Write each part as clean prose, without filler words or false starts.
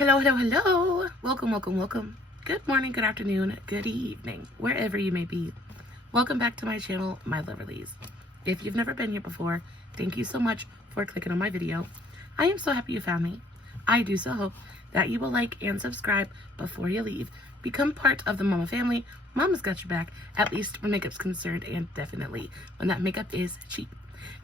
Hello, hello, hello. Welcome, welcome, welcome. Good morning, good afternoon, good evening, wherever you may be. Welcome back to my channel, My Loverlies. If you've never been here before, thank you so much for clicking on my video. I am so happy you found me. I do so hope that you will like and subscribe before you leave. Become part of the Mama family. Mama's got your back, at least when makeup's concerned, and definitely when that makeup is cheap.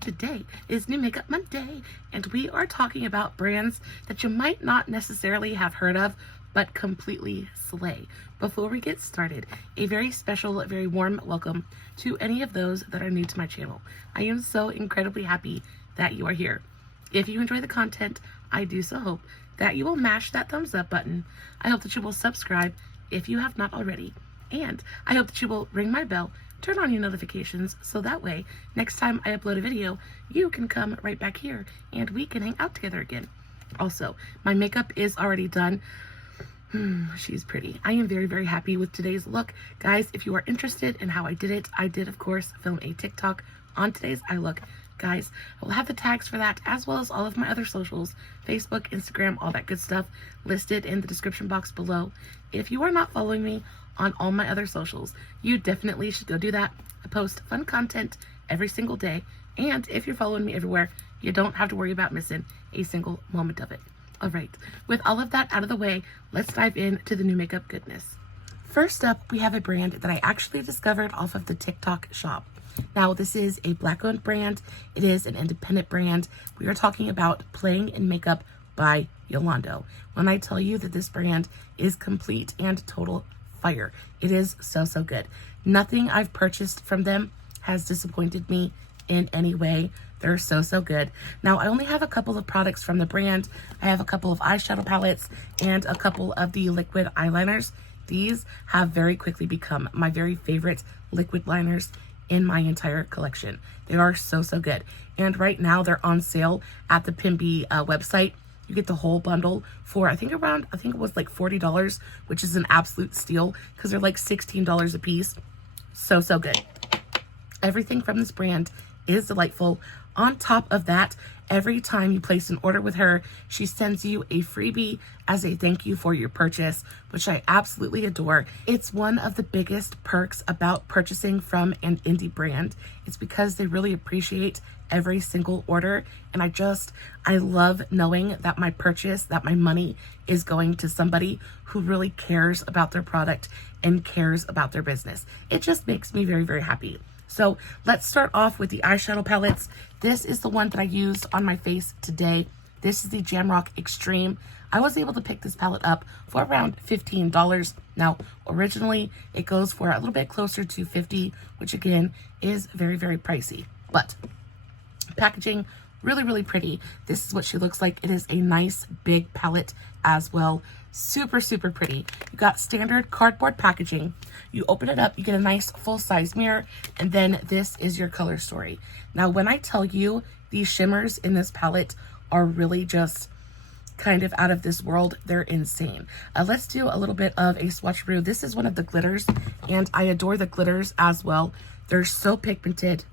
Today is New Makeup Monday, and we are talking about brands that you might not necessarily have heard of, but completely slay. Before we get started, a very special, very warm welcome to any of those that are new to my channel. I am so incredibly happy that you are here. If you enjoy the content, I do so hope that you will mash that thumbs up button. I hope that you will subscribe if you have not already. And I hope that you will ring my bell, turn on your notifications, so that way, next time I upload a video, you can come right back here and we can hang out together again. Also, my makeup is already done. She's pretty. I am very, very happy with today's look. Guys, if you are interested in how I did it, I did, of course, film a TikTok on today's eye look. Guys, I will have the tags for that as well as all of my other socials, Facebook, Instagram, all that good stuff listed in the description box below. If you are not following me on all my other socials, you definitely should go do that. I post fun content every single day, and if you're following me everywhere, you don't have to worry about missing a single moment of it. All right, with all of that out of the way, let's dive into the new makeup goodness. First up, we have a brand that I actually discovered off of the TikTok shop. Now, this is a Black-owned brand. It is an independent brand. We are talking about Playing in Makeup by Yolando. When I tell you that this brand is complete and total fire, it is so, so good. Nothing I've purchased from them has disappointed me in any way. They're so, so good. Now, I only have a couple of products from the brand. I have a couple of eyeshadow palettes and a couple of the liquid eyeliners. These have very quickly become my very favorite liquid liners in my entire collection. They are so, so good. And right now they're on sale at the Pimby website. You get the whole bundle for, I think it was like $40, which is an absolute steal because they're like $16 a piece. So, so good. Everything from this brand is delightful. On top of that, every time you place an order with her, she sends you a freebie as a thank you for your purchase, which I absolutely adore. It's one of the biggest perks about purchasing from an indie brand. It's because they really appreciate every single order, and I love knowing that my purchase, that my money is going to somebody who really cares about their product and cares about their business. It just makes me very, very happy. So let's start off with the eyeshadow palettes. This is the one that I used on my face today. This is the Jamrock Extreme. I was able to pick this palette up for around $15. Now, originally, it goes for a little bit closer to $50, which again is very, very pricey. But packaging, really, really pretty. This is what she looks like. It is a nice big palette as well. Super, super pretty. You got standard cardboard packaging. You open it up, you get a nice full-size mirror, and then this is your color story. Now, when I tell you these shimmers in this palette are really just kind of out of this world, they're insane. Let's do a little bit of a swatcheroo. This is one of the glitters, and I adore the glitters as well. They're so pigmented.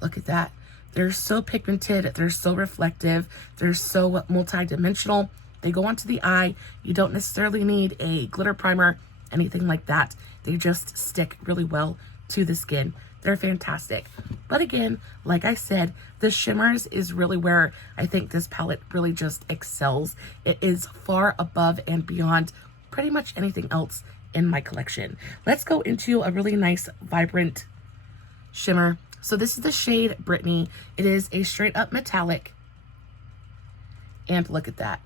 Look at that. They're so pigmented, they're so reflective, they're so multi-dimensional. They go onto the eye. You don't necessarily need a glitter primer, anything like that. They just stick really well to the skin. They're fantastic. But again, like I said, the shimmers is really where I think this palette really just excels. It is far above and beyond pretty much anything else in my collection. Let's go into a really nice, vibrant shimmer. So this is the shade Brittany. It is a straight up metallic. And look at that.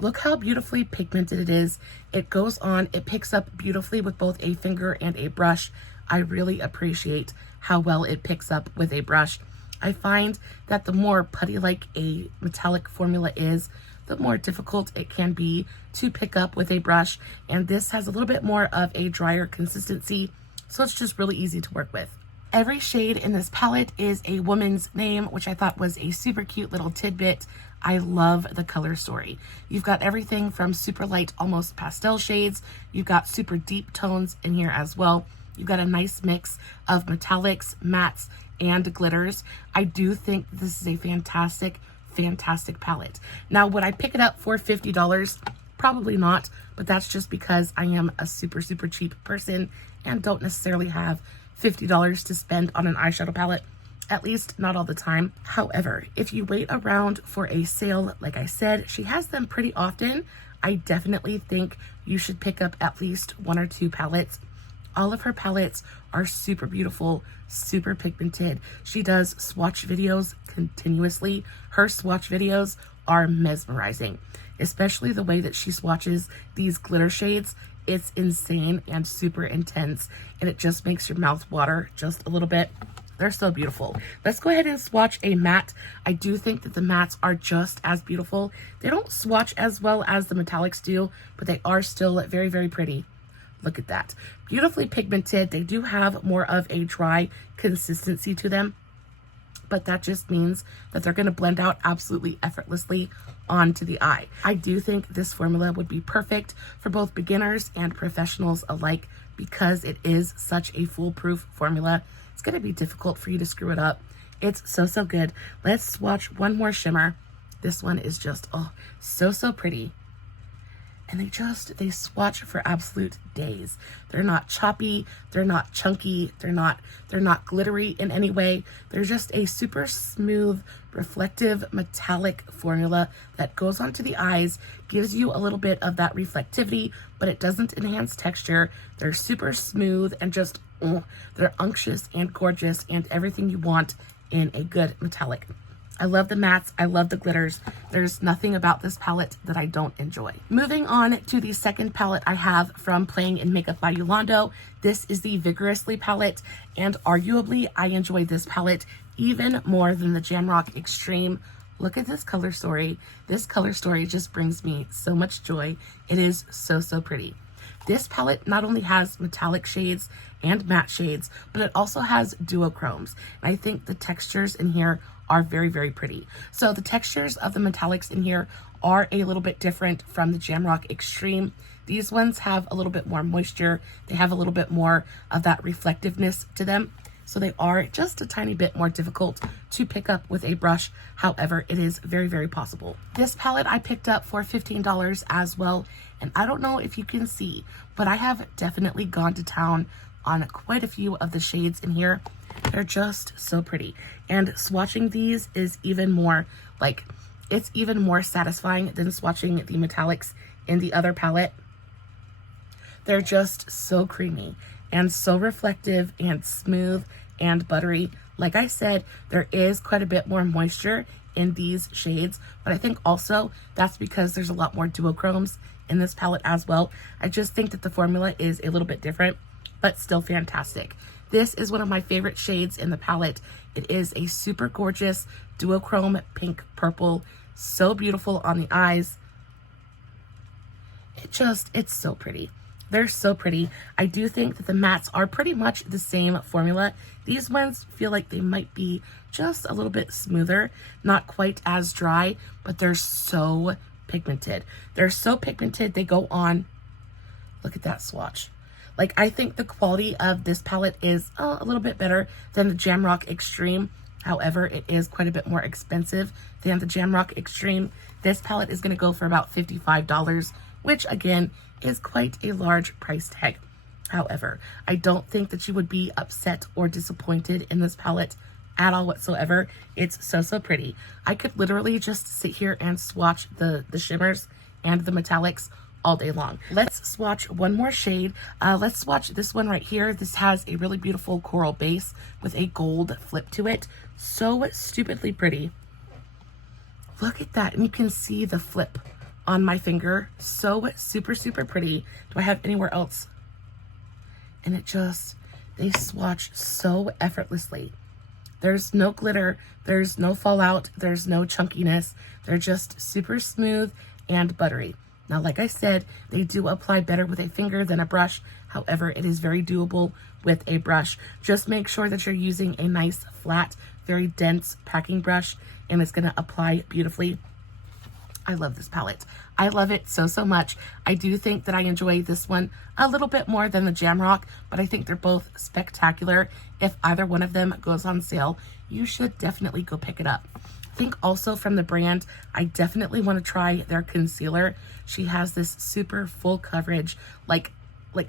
Look how beautifully pigmented it is. It goes on, it picks up beautifully with both a finger and a brush. I really appreciate how well it picks up with a brush. I find that the more putty-like a metallic formula is, the more difficult it can be to pick up with a brush. And this has a little bit more of a drier consistency, so it's just really easy to work with. Every shade in this palette is a woman's name, which I thought was a super cute little tidbit. I love the color story. You've got everything from super light, almost pastel shades. You've got super deep tones in here as well. You've got a nice mix of metallics, mattes, and glitters. I do think this is a fantastic fantastic palette. Now, would I pick it up for $50? Probably not, but that's just because I am a super, super cheap person and don't necessarily have $50 to spend on an eyeshadow palette, at least not all the time. However, if you wait around for a sale, like I said, she has them pretty often. I definitely think you should pick up at least 1 or 2 palettes. All of her palettes are super beautiful, super pigmented. She does swatch videos continuously. Her swatch videos are mesmerizing, especially the way that she swatches these glitter shades. It's insane and super intense, and it just makes your mouth water just a little bit. They're so beautiful. Let's go ahead and swatch a matte. I do think that the mattes are just as beautiful. They don't swatch as well as the metallics do, but they are still very, very pretty. Look at that. Beautifully pigmented. They do have more of a dry consistency to them, but that just means that they're going to blend out absolutely effortlessly onto the eye. I do think this formula would be perfect for both beginners and professionals alike because it is such a foolproof formula. It's going to be difficult for you to screw it up. It's so, so good. Let's swatch one more shimmer. This one is just, oh, so, so pretty. And they swatch for absolute days. They're not choppy, they're not chunky, they're not glittery in any way. They're just a super smooth, reflective, metallic formula that goes onto the eyes, gives you a little bit of that reflectivity, but it doesn't enhance texture. They're super smooth and just, they're unctuous and gorgeous and everything you want in a good metallic. I love the mattes. I love the glitters. There's nothing about this palette that I don't enjoy. Moving on to the second palette I have from Playing in Makeup by Yolando. This is the Vigorously palette, and arguably I enjoy this palette even more than the Jamrock Extreme. Look at this color story. This color story just brings me so much joy. It is so, so pretty. This palette not only has metallic shades and matte shades, but it also has duochromes. And I think the textures in here are very, very pretty. So the textures of the metallics in here are a little bit different from the Jamrock Extreme. These ones have a little bit more moisture. They have a little bit more of that reflectiveness to them. So they are just a tiny bit more difficult to pick up with a brush. However, it is very, very possible. This palette I picked up for $15 as well. And I don't know if you can see, but I have definitely gone to town on quite a few of the shades in here. They're just so pretty. And swatching these is even more, like, it's even more satisfying than swatching the metallics in the other palette. They're just so creamy and so reflective and smooth and buttery. Like I said, there is quite a bit more moisture in these shades, but I think also that's because there's a lot more duochromes in this palette as well. I just think that the formula is a little bit different, but still fantastic. This is one of my favorite shades in the palette. It is a super gorgeous duochrome pink purple. So beautiful on the eyes. It's so pretty. They're so pretty. I do think that the mattes are pretty much the same formula. These ones feel like they might be just a little bit smoother, not quite as dry, but they're so pigmented. They're so pigmented, they go on. Look at that swatch. Like, I think the quality of this palette is a little bit better than the Jamrock Extreme. However, it is quite a bit more expensive than the Jamrock Extreme. This palette is going to go for about $55, which again is quite a large price tag. However, I don't think that you would be upset or disappointed in this palette at all whatsoever. It's so, so pretty. I could literally just sit here and swatch the shimmers and the metallics all day long. Let's swatch one more shade. Let's swatch this one right here. This has a really beautiful coral base with a gold flip to it. So stupidly pretty. Look at that. And you can see the flip on my finger. So super, super pretty. Do I have anywhere else? And they swatch so effortlessly. There's no glitter. There's no fallout. There's no chunkiness. They're just super smooth and buttery. Now, like I said, they do apply better with a finger than a brush. However, it is very doable with a brush. Just make sure that you're using a nice, flat, very dense packing brush, and it's going to apply beautifully. I love this palette. I love it so, so much. I do think that I enjoy this one a little bit more than the Jamrock, but I think they're both spectacular. If either one of them goes on sale, you should definitely go pick it up. think also from the brand, I definitely want to try their concealer. She has this super full coverage, like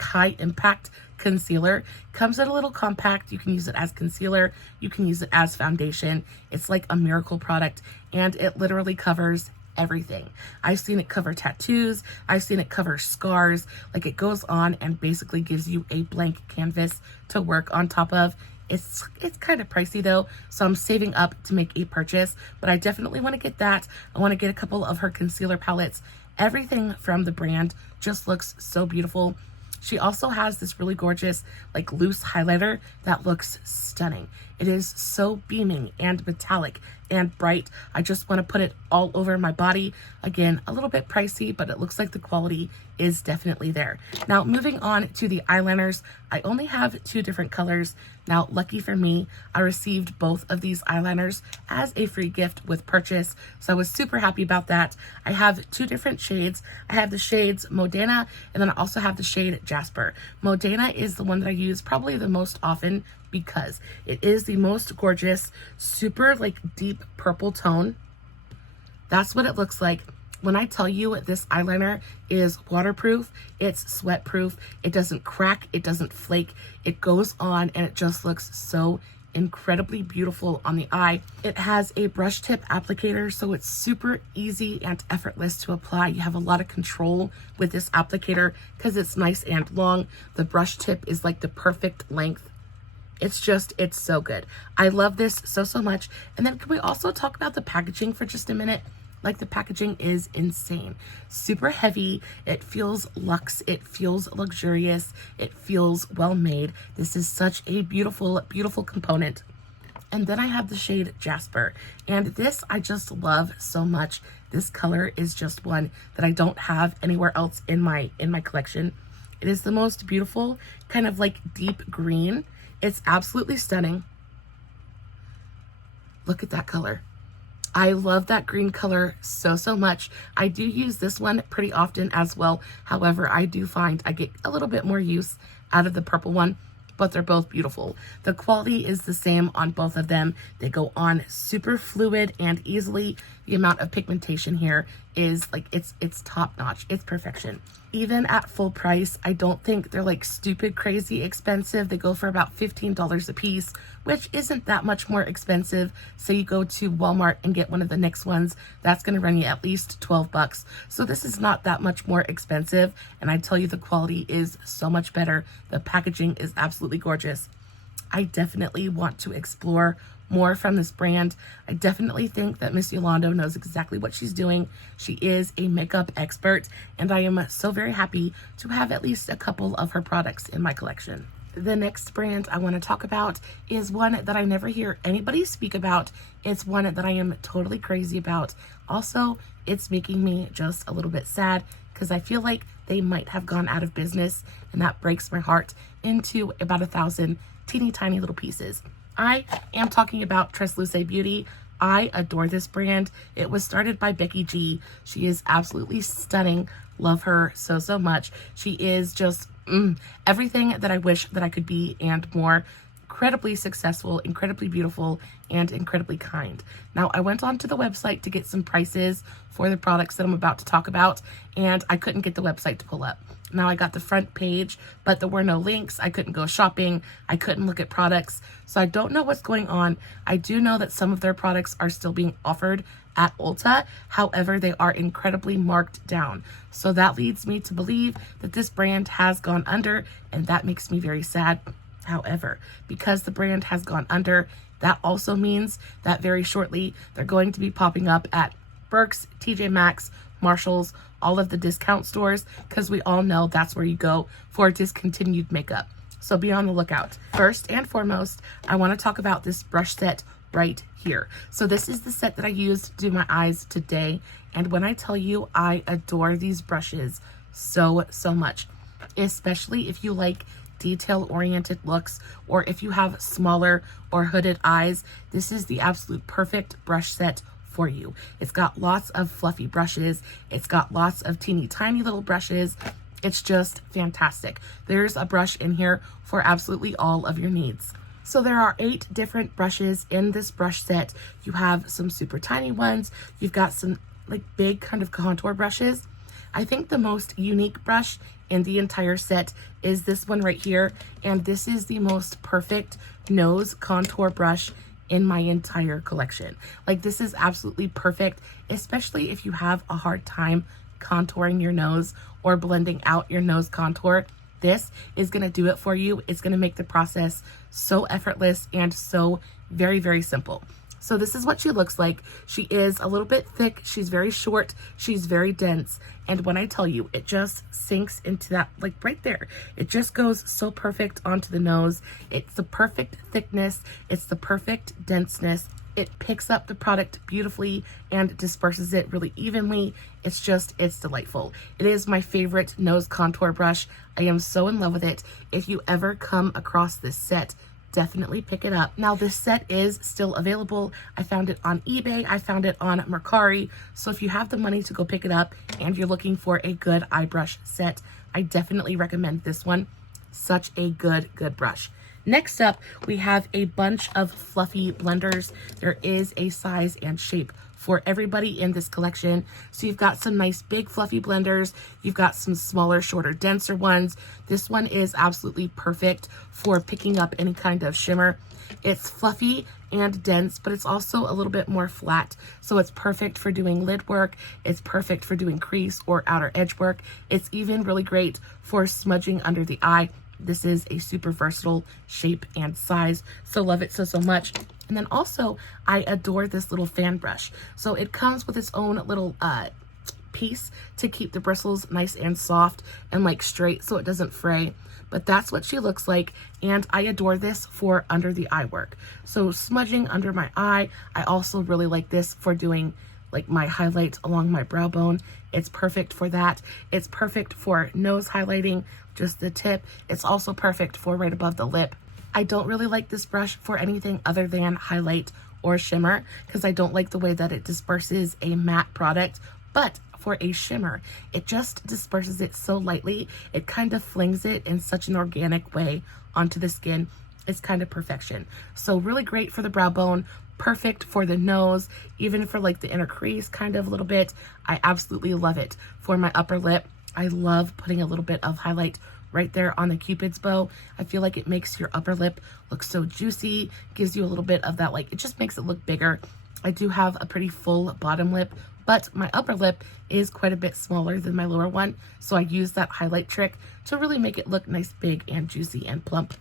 high impact concealer. Comes in a little compact. You can use it as concealer. You can use it as foundation. It's like a miracle product, and it literally covers everything. I've seen it cover tattoos. I've seen it cover scars. Like, it goes on and basically gives you a blank canvas to work on top of. It's kind of pricey though, so I'm saving up to make a purchase, but I definitely want to get that. I want to get a couple of her concealer palettes. Everything from the brand just looks so beautiful. She also has this really gorgeous, like, loose highlighter that looks stunning. It is so beaming and metallic and bright. I just want to put it all over my body. Again, a little bit pricey, but it looks like the quality is definitely there. Now, moving on to the eyeliners, I only have 2 different colors. Now, lucky for me, I received both of these eyeliners as a free gift with purchase, so I was super happy about that. I have 2 different shades. I have the shades Modena, and then I also have the shade Jasper. Modena is the one that I use probably the most often because it is the most gorgeous, super like deep purple tone. That's what it looks like. When I tell you this eyeliner is waterproof, it's sweat proof, it doesn't crack, it doesn't flake, it goes on and it just looks so incredibly beautiful on the eye. It has a brush tip applicator, so it's super easy and effortless to apply. You have a lot of control with this applicator because it's nice and long. The brush tip is like the perfect length. It's so good. I love this so much. And then can we also talk about the packaging for just a minute? Like, the packaging is insane. Super heavy. It feels luxe. It feels luxurious. It feels well made. This is such a beautiful, beautiful component. And then I have the shade Jasper. And this I just love so much. This color is just one that I don't have anywhere else in my collection. It is the most beautiful, kind of like deep green. It's absolutely stunning. Look at that color. I love that green color so much. I do use this one pretty often as well. However, I do find I get a little bit more use out of the purple one, but they're both beautiful. The quality is the same on both of them. They go on super fluid and easily. The amount of pigmentation here is like, it's top notch. It's perfection. Even at full price, I don't think they're like stupid crazy expensive. They go for about $15 a piece, which isn't that much more expensive. So you go to Walmart and get one of the NYX ones, that's going to run you at least 12 bucks. So this is not that much more expensive. And I tell you, the quality is so much better. The packaging is absolutely gorgeous. I definitely want to explore more from this brand. I definitely think that Miss Yolanda knows exactly what she's doing. She is a makeup expert, and I am so very happy to have at least a couple of her products in my collection. The next brand I want to talk about is one that I never hear anybody speak about. It's one that I am totally crazy about. Also, it's making me just a little bit sad because I feel like they might have gone out of business, and that breaks my heart into about 1,000 teeny tiny little pieces. I am talking about Tresluce Beauty. I adore this brand. It was started by Becky G. She is absolutely stunning. Love her so much. She is just everything that I wish that I could be and more. Incredibly successful, incredibly beautiful, and incredibly kind. Now, I went onto the website to get some prices for the products that I'm about to talk about, and I couldn't get the website to pull up. Now, I got the front page, but there were no links. I couldn't go shopping. I couldn't look at products. So I don't know what's going on. I do know that some of their products are still being offered at Ulta. However, they are incredibly marked down. So that leads me to believe that this brand has gone under, and that makes me very sad. However, because the brand has gone under, that also means that very shortly they're going to be popping up at Burke's, TJ Maxx, Marshalls, all of the discount stores, because we all know that's where you go for discontinued makeup. So be on the lookout. First and foremost, I want to talk about this brush set right here. So this is the set that I used to do my eyes today. And when I tell you, I adore these brushes so much, especially if you like detail-oriented looks, or if you have smaller or hooded eyes, this is the absolute perfect brush set for you. It's got lots of fluffy brushes. It's got lots of teeny tiny little brushes. It's just fantastic. There's a brush in here for absolutely all of your needs. So there are 8 different brushes in this brush set. You have some super tiny ones. You've got some like big kind of contour brushes. I think the most unique brush in the entire set is this one right here. And this is the most perfect nose contour brush in my entire collection. Like, this is absolutely perfect, especially if you have a hard time contouring your nose or blending out your nose contour. This is going to do it for you. It's going to make the process so effortless and so very, very simple. So this is what she looks like. She is a little bit thick. She's very short. She's very dense. And when I tell you, it just sinks into that, like right there. It just goes so perfect onto the nose. It's the perfect thickness. It's the perfect denseness. It picks up the product beautifully and disperses it really evenly. It's delightful. It is my favorite nose contour brush. I am so in love with it. If you ever come across this set, definitely pick it up. Now, this set is still available. I found it on eBay. I found it on Mercari. So if you have the money to go pick it up and you're looking for a good eye brush set, I definitely recommend this one. Such a good brush. Next up, we have a bunch of fluffy blenders. There is a size and shape for everybody in this collection. So you've got some nice big fluffy blenders. You've got some smaller, shorter, denser ones. This one is absolutely perfect for picking up any kind of shimmer. It's fluffy and dense, but it's also a little bit more flat. So it's perfect for doing lid work. It's perfect for doing crease or outer edge work. It's even really great for smudging under the eye. This is a super versatile shape and size, so love it so much. And then also, I adore this little fan brush. So it comes with its own little piece to keep the bristles nice and soft and like straight so it doesn't fray. But that's what she looks like, and I adore this for under the eye work. So smudging under my eye. I also really like this for doing like my highlights along my brow bone. It's perfect for that. It's perfect for nose highlighting, just the tip. It's also perfect for right above the lip. I don't really like this brush for anything other than highlight or shimmer because I don't like the way that it disperses a matte product, but for a shimmer, it just disperses it so lightly. It kind of flings it in such an organic way onto the skin. It's kind of perfection. So really great for the brow bone, perfect for the nose, even for like the inner crease kind of a little bit. I absolutely love it. For my upper lip, I love putting a little bit of highlight right there on the Cupid's bow. I feel like it makes your upper lip look so juicy, gives you a little bit of that, like, it just makes it look bigger. I do have a pretty full bottom lip, but my upper lip is quite a bit smaller than my lower one. So I use that highlight trick to really make it look nice, big and juicy and plump.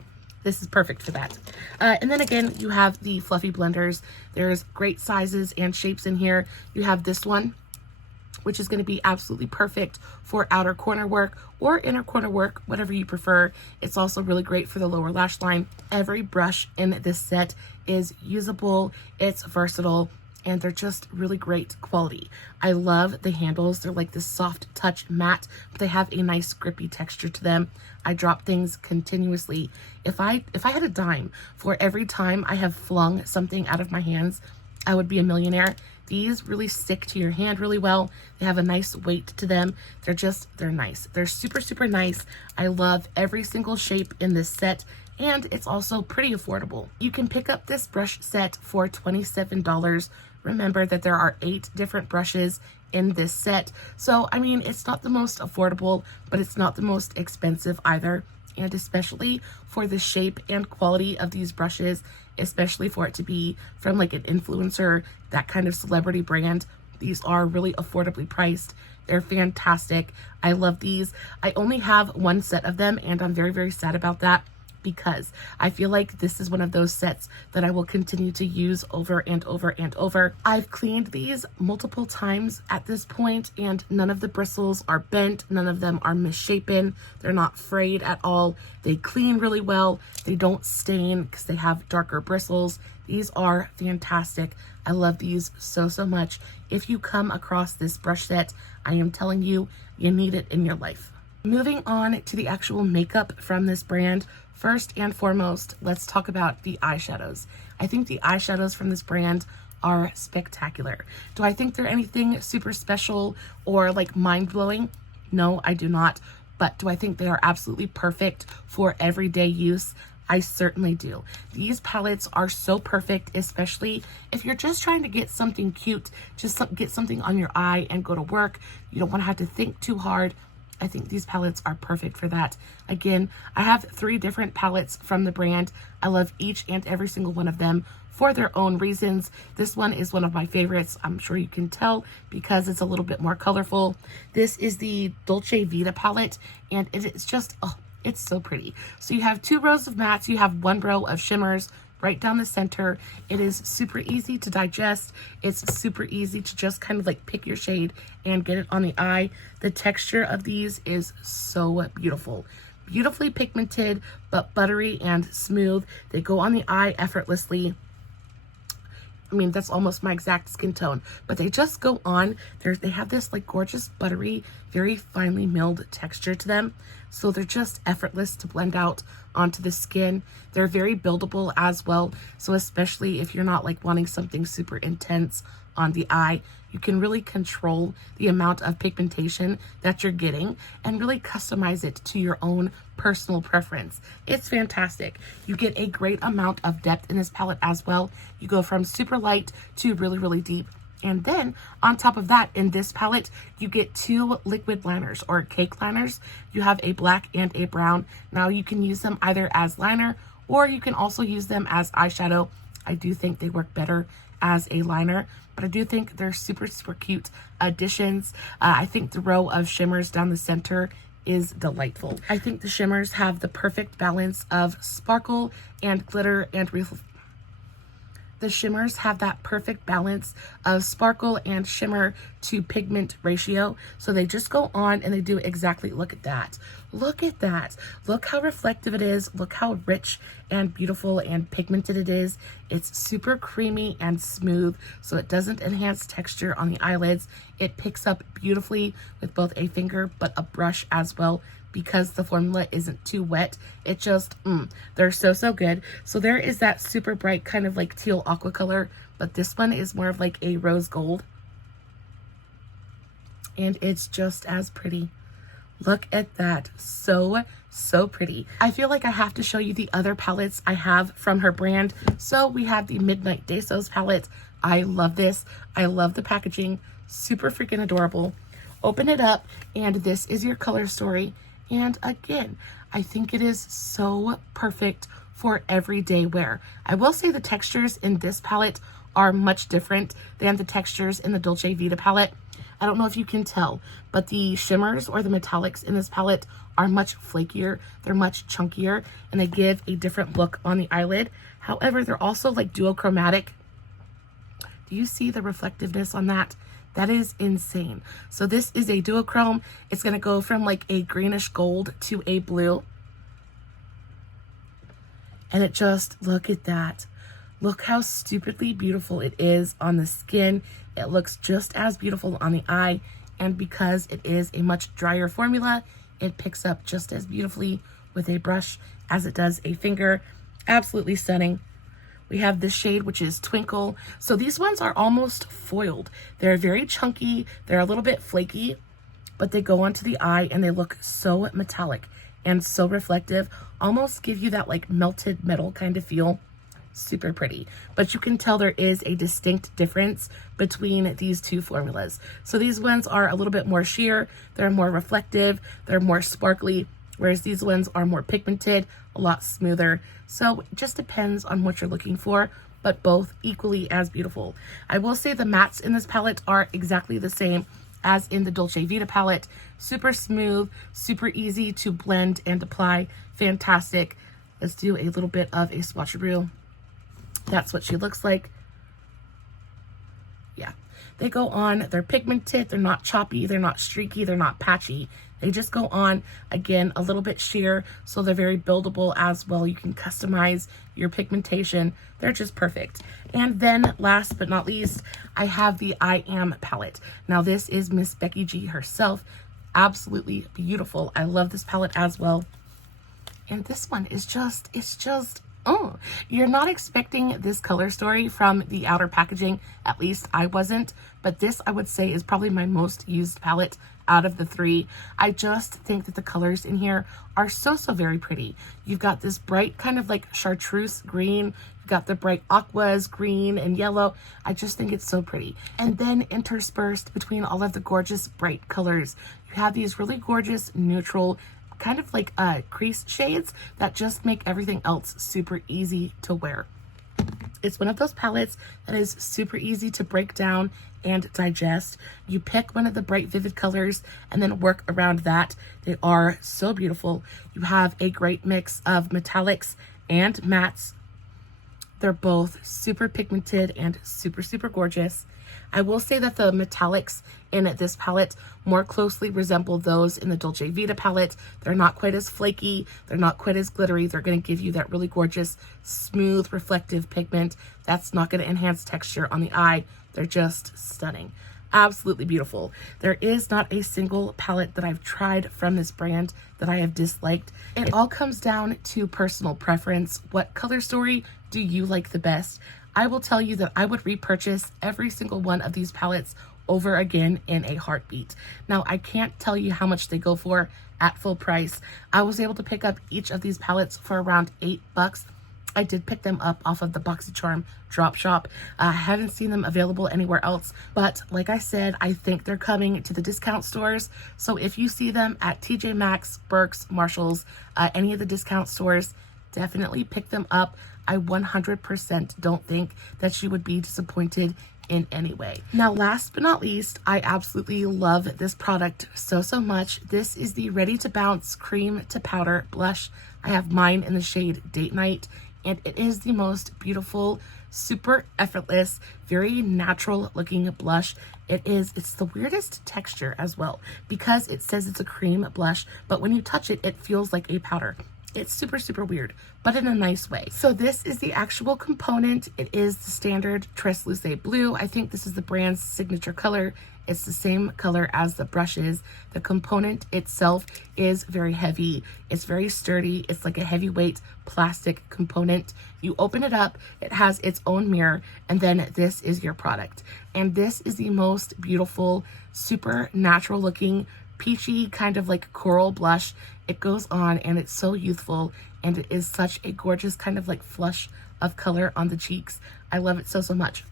This is perfect for that. And then again, you have the fluffy blenders. There's great sizes and shapes in here. You have this one, which is going to be absolutely perfect for outer corner work or inner corner work, whatever you prefer. It's also really great for the lower lash line. Every brush in this set is usable, it's versatile, and they're just really great quality. I love the handles. They're like this soft touch matte, but they have a nice grippy texture to them. I drop things continuously. If I had a dime for every time I have flung something out of my hands, I would be a millionaire. These really stick to your hand really well. They have a nice weight to them. They're nice. They're super nice. I love every single shape in this set, and it's also pretty affordable. You can pick up this brush set for $27. Remember that there are 8 different brushes in this set. So, I mean, it's not the most affordable, but it's not the most expensive either. And especially for the shape and quality of these brushes, especially for it to be from like an influencer, that kind of celebrity brand, these are really affordably priced. They're fantastic. I love these. I only have one set of them, and I'm very sad about that, because I feel like this is one of those sets that I will continue to use over and over and over. I've cleaned these multiple times at this point, and none of the bristles are bent. None of them are misshapen. They're not frayed at all. They clean really well. They don't stain because they have darker bristles. These are fantastic. I love these so much. If you come across this brush set, I am telling you, you need it in your life. Moving on to the actual makeup from this brand, first and foremost, let's talk about the eyeshadows. I think the eyeshadows from this brand are spectacular. Do I think they're anything super special or like mind-blowing? No, I do not. But do I think they are absolutely perfect for everyday use? I certainly do. These palettes are so perfect, especially if you're just trying to get something cute, just get something on your eye and go to work. You don't want to have to think too hard. I think these palettes are perfect for that. Again, I have 3 different palettes from the brand. I love each and every single one of them for their own reasons. This one is one of my favorites. I'm sure you can tell because it's a little bit more colorful. This is the Dolce Vita palette, and it is just, oh, it's so pretty. So you have 2 rows of mattes, you have 1 row of shimmers right down the center. It is super easy to digest. It's super easy to just kind of like pick your shade and get it on the eye. The texture of these is so beautiful. Beautifully pigmented, but buttery and smooth. They go on the eye effortlessly. I mean, that's almost my exact skin tone, but they just go on. They have this like gorgeous, buttery, very finely milled texture to them. So they're just effortless to blend out onto the skin. They're very buildable as well. So especially if you're not like wanting something super intense on the eye, you can really control the amount of pigmentation that you're getting and really customize it to your own personal preference. It's fantastic. You get a great amount of depth in this palette as well. You go from super light to really, really deep. And then on top of that, in this palette, you get 2 liquid liners or cake liners. You have a black and a brown. Now you can use them either as liner or you can also use them as eyeshadow. I do think they work better as a liner, but I do think they're super, super cute additions. I think the row of shimmers down the center is delightful. I think the shimmers have the perfect balance of sparkle and glitter and the shimmers have that perfect balance of sparkle and shimmer to pigment ratio. So they just go on and they do exactly, look at that. Look at that. Look how reflective it is. Look how rich and beautiful and pigmented it is. It's super creamy and smooth, so it doesn't enhance texture on the eyelids. It picks up beautifully with both a finger but a brush as well, because the formula isn't too wet. It just, they're so, so good. So there is that super bright kind of like teal aqua color, but this one is more of like a rose gold. And it's just as pretty. Look at that. So, so pretty. I feel like I have to show you the other palettes I have from her brand. So we have the Midnight Desos palette. I love this. I love the packaging. Super freaking adorable. Open it up and this is your color story. And again, I think it is so perfect for everyday wear. I will say the textures in this palette are much different than the textures in the Dolce Vita palette. I don't know if you can tell, but the shimmers or the metallics in this palette are much flakier. They're much chunkier and they give a different look on the eyelid. However, they're also like duochromatic. Do you see the reflectiveness on that? That is insane. So this is a duochrome. It's going to go from like a greenish gold to a blue. And it just, look at that. Look how stupidly beautiful it is on the skin. It looks just as beautiful on the eye. And because it is a much drier formula, it picks up just as beautifully with a brush as it does a finger. Absolutely stunning. We have this shade, which is Twinkle. So these ones are almost foiled. They're very chunky. They're a little bit flaky, but they go onto the eye and they look so metallic and so reflective. Almost give you that like melted metal kind of feel. Super pretty. But you can tell there is a distinct difference between these 2 formulas. So these ones are a little bit more sheer. They're more reflective. They're more sparkly. Whereas these ones are more pigmented, a lot smoother. So it just depends on what you're looking for, but both equally as beautiful. I will say the mattes in this palette are exactly the same as in the Dolce Vita palette. Super smooth, super easy to blend and apply. Fantastic. Let's do a little bit of a swatcheroo. That's what she looks like. Yeah, they go on, they're pigmented, they're not choppy, they're not streaky, they're not patchy. They just go on, again, a little bit sheer, so they're very buildable as well. You can customize your pigmentation. They're just perfect. And then last but not least, I have the I Am palette. Now this is Miss Becky G herself. Absolutely beautiful. I love this palette as well. And this one is just, it's just, Oh, you're not expecting this color story from the outer packaging. At least I wasn't. But this, I would say, is probably my most used palette out of the three. I just think that the colors in here are so very pretty. You've got this bright kind of like chartreuse green. You've got the bright aquas, green and yellow. I just think it's so pretty. And then interspersed between all of the gorgeous bright colors, you have these really gorgeous neutral kind of like crease shades that just make everything else super easy to wear. It's one of those palettes that is super easy to break down and digest. You pick one of the bright vivid colors and then work around that. They are so beautiful. You have a great mix of metallics and mattes. They're both super pigmented and super gorgeous. I will say that the metallics in this palette more closely resemble those in the Dolce Vita palette. They're not quite as flaky. They're not quite as glittery. They're going to give you that really gorgeous, smooth, reflective pigment. That's not going to enhance texture on the eye. They're just stunning. Absolutely beautiful. There is not a single palette that I've tried from this brand that I have disliked. It all comes down to personal preference. What color story do you like the best? I will tell you that I would repurchase every single one of these palettes over again in a heartbeat. Now, I can't tell you how much they go for at full price. I was able to pick up each of these palettes for around $8. I did pick them up off of the BoxyCharm drop shop. I haven't seen them available anywhere else, but like I said, I think they're coming to the discount stores. So if you see them at TJ Maxx, Burke's, Marshall's, any of the discount stores, definitely pick them up. I 100% don't think that you would be disappointed in any way. Now, last but not least, I absolutely love this product so much. This is the Ready to Bounce Cream to Powder Blush. I have mine in the shade Date Night, and it is the most beautiful, super effortless, very natural looking blush. It's the weirdest texture as well, because it says it's a cream blush, but when you touch it, it feels like a powder. It's super weird, but in a nice way. So this is the actual component. It is the standard Translucent Blue. I think this is the brand's signature color. It's the same color as the brushes. The component itself is very heavy. It's very sturdy. It's like a heavyweight plastic component. You open it up, it has its own mirror, and then this is your product. And this is the most beautiful, super natural looking, peachy kind of like coral blush. It goes on and it's so youthful, and it is such a gorgeous kind of like flush of color on the cheeks. I love it so much.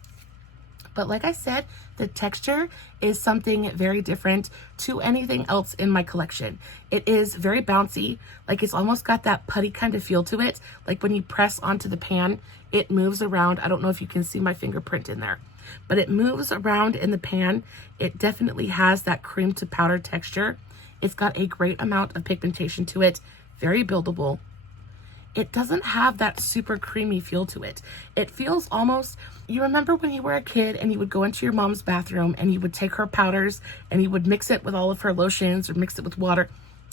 But like I said, the texture is something very different to anything else in my collection. It is very bouncy, like it's almost got that putty kind of feel to it. Like when you press onto the pan, it moves around. I don't know if you can see my fingerprint in there, but it moves around in the pan. It definitely has that cream to powder texture. It's got a great amount of pigmentation to it, very buildable. It doesn't have that super creamy feel to it. It feels almost, you remember when you were a kid and you would go into your mom's bathroom and you would take her powders and you would mix it with all of her lotions or mix it with water?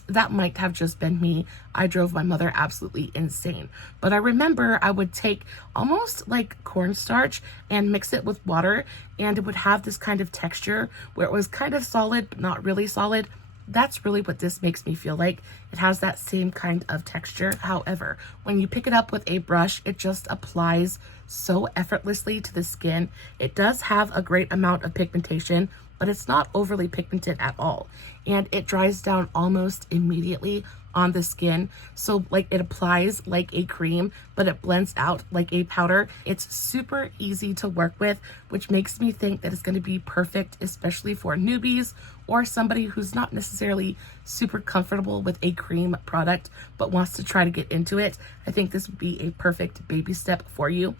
That might have just been me. I drove my mother absolutely insane. But I remember I would take almost like cornstarch and mix it with water, and it would have this kind of texture where it was kind of solid, but not really solid. That's really what this makes me feel like. It has that same kind of texture. However, when you pick it up with a brush, it just applies so effortlessly to the skin. It does have a great amount of pigmentation, but it's not overly pigmented at all. And it dries down almost immediately on the skin. So like it applies like a cream, but it blends out like a powder. It's super easy to work with, which makes me think that it's going to be perfect, especially for newbies or somebody who's not necessarily super comfortable with a cream product, but wants to try to get into it. I think this would be a perfect baby step for you.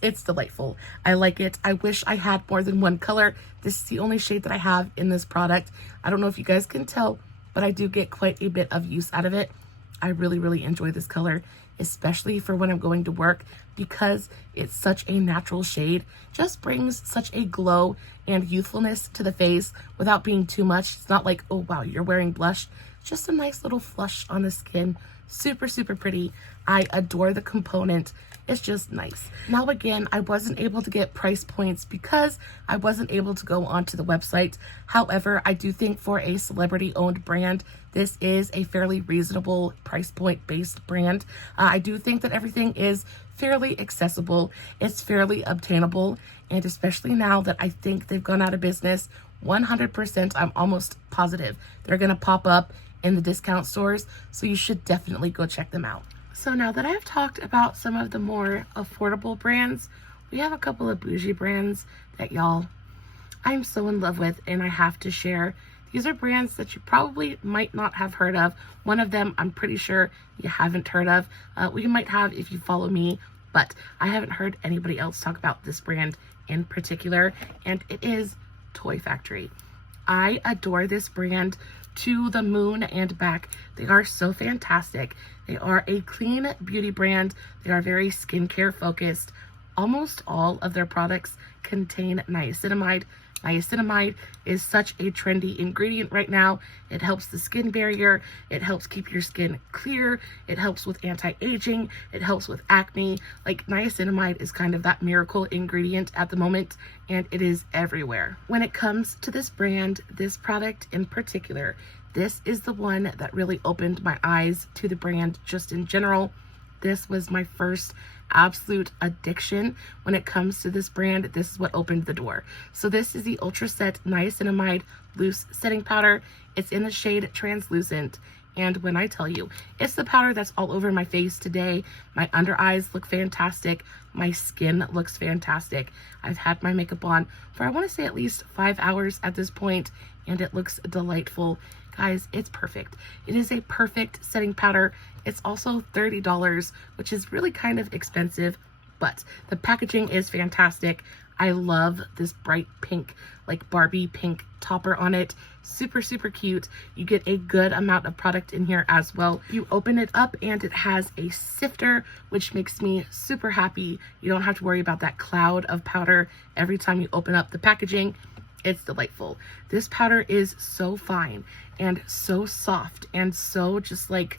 It's delightful. I like it. I wish I had more than one color. This is the only shade that I have in this product. I don't know if you guys can tell, but I do get quite a bit of use out of it. I really enjoy this color, especially for when I'm going to work, because it's such a natural shade. Just brings such a glow and youthfulness to the face without being too much. It's not like, oh wow, you're wearing blush. Just a nice little flush on the skin. Super pretty. I adore the component. It's just nice. Now again, I wasn't able to get price points because I wasn't able to go onto the website. However, I do think for a celebrity owned brand, this is a fairly reasonable price point based brand. I do think that everything is fairly accessible. It's fairly obtainable. And especially now that I think they've gone out of business, 100%, I'm almost positive they're going to pop up in the discount stores. So you should definitely go check them out. So now that I've talked about some of the more affordable brands, we have a couple of bougie brands that y'all, I'm so in love with and I have to share. These are brands that you probably might not have heard of. One of them I'm pretty sure you haven't heard of. You might have if you follow me, but I haven't heard anybody else talk about this brand in particular, and it is Toy Factory. I adore this brand to the moon and back. They are so fantastic. They are a clean beauty brand. They are very skincare focused. Almost all of their products contain niacinamide. Niacinamide is such a trendy ingredient right now. It helps the skin barrier. It helps keep your skin clear. It helps with anti-aging. It helps with acne. Like, niacinamide is kind of that miracle ingredient at the moment, and it is everywhere. When it comes to this brand, this product in particular, this is the one that really opened my eyes to the brand just in general. This was my first absolute addiction when it comes to this brand. This is what opened the door. So this is the Ultra Set Niacinamide Loose Setting Powder. It's in the shade Translucent. And when I tell you, it's the powder that's all over my face today. My under eyes look fantastic. My skin looks fantastic. I've had my makeup on for, I want to say, at least 5 hours at this point, and it looks delightful. Guys, it's perfect. It is a perfect setting powder. It's also $30, which is really kind of expensive, but the packaging is fantastic. I love this bright pink, like Barbie pink topper on it. Super, super cute. You get a good amount of product in here as well. You open it up and it has a sifter, which makes me super happy. You don't have to worry about that cloud of powder every time you open up the packaging. It's delightful. This powder is so fine and so soft and so just like,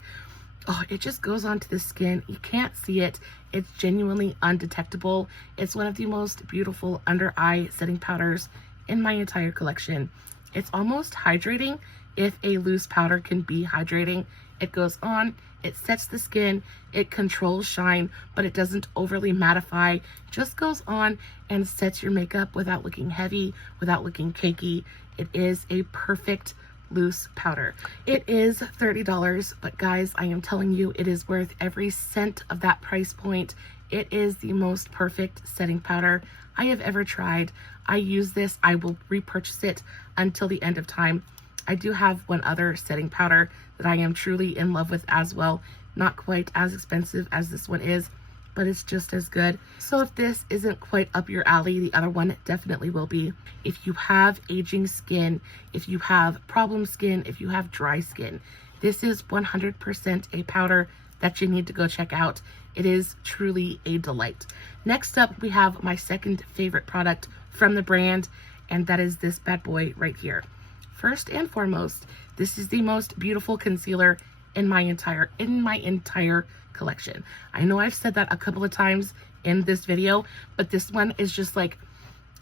oh, it just goes onto the skin. You can't see it. It's genuinely undetectable. It's one of the most beautiful under eye setting powders in my entire collection. It's almost hydrating if a loose powder can be hydrating. It goes on, it sets the skin, it controls shine, but it doesn't overly mattify. Just goes on and sets your makeup without looking heavy, without looking cakey. It is a perfect loose powder. It is $30, but guys, I am telling you, it is worth every cent of that price point. It is the most perfect setting powder I have ever tried. I use this. I will repurchase it until the end of time. I do have one other setting powder that I am truly in love with as well. Not quite as expensive as this one is, but it's just as good. So if this isn't quite up your alley, the other one definitely will be. If you have aging skin, if you have problem skin, if you have dry skin, this is 100% a powder that you need to go check out. It is truly a delight. Next up, we have my second favorite product from the brand, and that is this bad boy right here. First and foremost, this is the most beautiful concealer in my entire collection. I know I've said that a couple of times in this video, but this one is just like,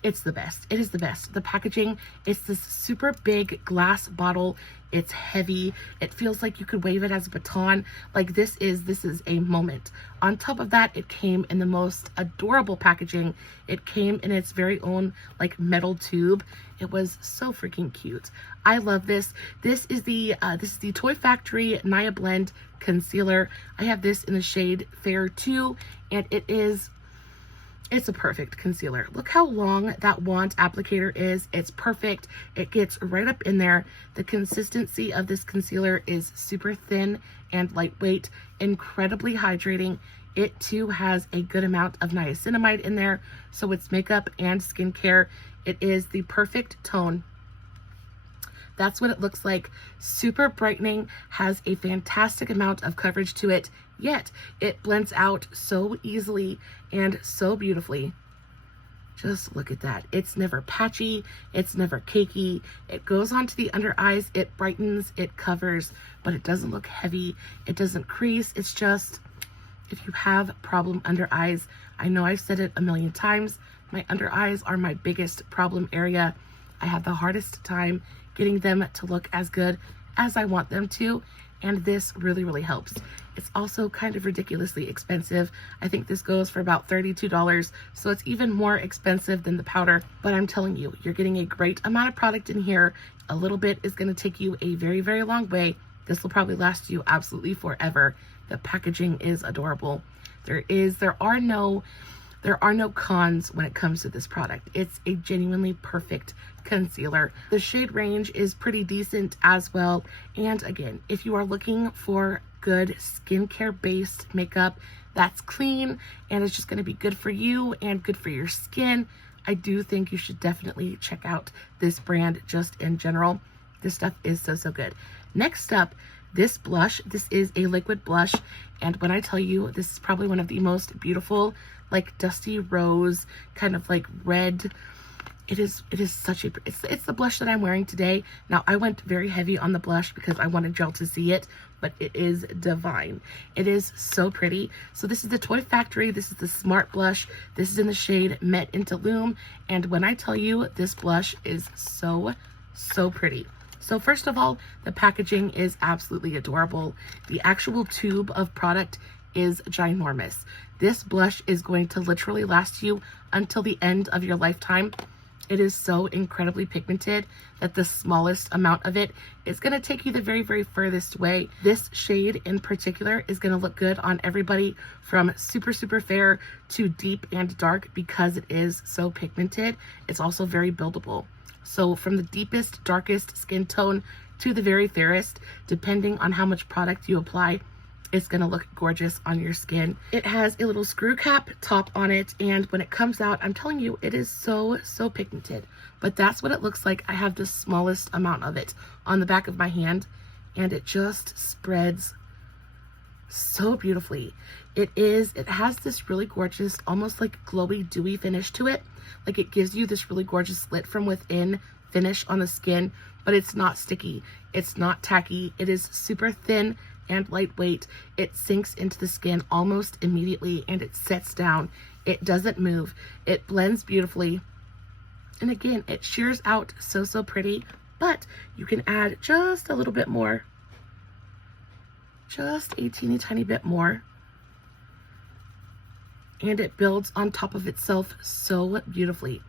it's the best. It is the best. The packaging, it's this super big glass bottle. It's heavy. It feels like you could wave it as a baton. Like this is a moment. On top of that, it came in the most adorable packaging. It came in its very own like metal tube. It was so freaking cute. I love this. This is the Toy Factory Nia Blend Concealer. I have this in the shade Fair 2, and it's a perfect concealer. Look how long that wand applicator is. It's perfect. It gets right up in there. The consistency of this concealer is super thin and lightweight, incredibly hydrating. It too has a good amount of niacinamide in there, so it's makeup and skincare. It is the perfect tone. That's what it looks like. Super brightening, has a fantastic amount of coverage to it, yet it blends out so easily and so beautifully. Just look at that. It's never patchy. It's never cakey. It goes onto the under eyes. It brightens, it covers, but it doesn't look heavy. It doesn't crease. It's if you have problem under eyes, I know I've said it a million times, my under eyes are my biggest problem area. I have the hardest time getting them to look as good as I want them to, and this really, really helps. It's also kind of ridiculously expensive. I think this goes for about $32, so it's even more expensive than the powder, but I'm telling you, you're getting a great amount of product in here. A little bit is going to take you a very, very long way. This will probably last you absolutely forever. The packaging is adorable. There are no cons when it comes to this product. It's a genuinely perfect concealer. The shade range is pretty decent as well. And again, if you are looking for good skincare based makeup that's clean and it's just going to be good for you and good for your skin, I do think you should definitely check out this brand just in general. This stuff is so, so good. Next up, this blush. This is a liquid blush, and when I tell you, this is probably one of the most beautiful, like dusty rose, kind of like red. It is such a, it's the blush that I'm wearing today. Now, I went very heavy on the blush because I wanted y'all to see it, but it is divine. It is so pretty. So this is the Toy Factory. This is the Smart Blush. This is in the shade Met into Loom, and when I tell you, this blush is so, so pretty. So first of all, the packaging is absolutely adorable. The actual tube of product is ginormous. This blush is going to literally last you until the end of your lifetime. It is so incredibly pigmented that the smallest amount of it is going to take you the very, very furthest way. This shade in particular is going to look good on everybody from super, super fair to deep and dark because it is so pigmented. It's also very buildable. So from the deepest, darkest skin tone to the very fairest, depending on how much product you apply, it's going to look gorgeous on your skin. It has a little screw cap top on it, and when it comes out, I'm telling you, it is so, so pigmented. But that's what it looks like. I have the smallest amount of it on the back of my hand, and it just spreads so beautifully. It has this really gorgeous, almost like glowy, dewy finish to it. Like it gives you this really gorgeous lit from within finish on the skin, but it's not sticky. It's not tacky. It is super thin and lightweight. It sinks into the skin almost immediately and it sets down. It doesn't move. It blends beautifully. And again, it shears out so, so pretty, but you can add just a little bit more. Just a teeny tiny bit more. And it builds on top of itself so beautifully.